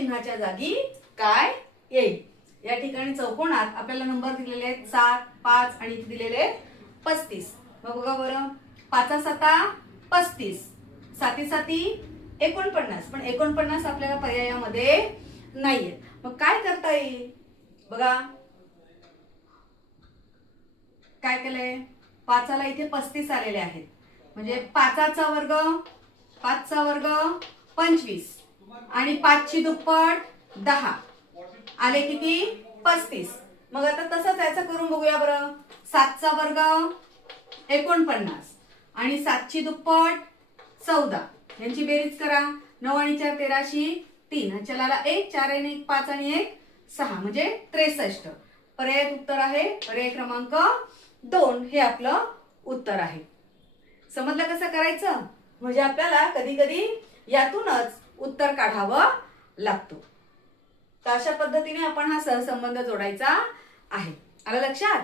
चिन्हाच्या जागी काय येईल? या ठिकाणी चौकोनात आपल्याला नंबर दिलेले आहेत 7, 5 आणि इथे दिलेले आहेत 35. मग बघा बरं, 5 7 35, 7 7 49, पण 49 आपल्याला पर्यायामध्ये नाहीये. मग काय करता येईल? बघा काय केलंय, 5ला इथे 35 आलेले आहेत, म्हणजे 5चा वर्ग 5चा वर्ग 25 आणि 5ची दुप्पट 10 आले किती 35. मग आता तसंच याचं करून बघूया बरं. 7चा वर्ग 49 आणि 7ची दुप्पट 14, यांची बेरीज करा. 9 आणि 4 13शी 3, चलाला 1, 4 आणि 1 5 आणि 1 6, म्हणजे 63. पर्याय उत्तर आहे पर्याय क्रमांक 2 हे आपलं उत्तर आहे. समजलं कसं करायचं? म्हणजे आपल्याला कधी कधी यातूनच उत्तर काढावं लागतो. तर अशा पद्धतीने आपण हा सहसंबंध जोडायचा आहे. आलं लक्षात?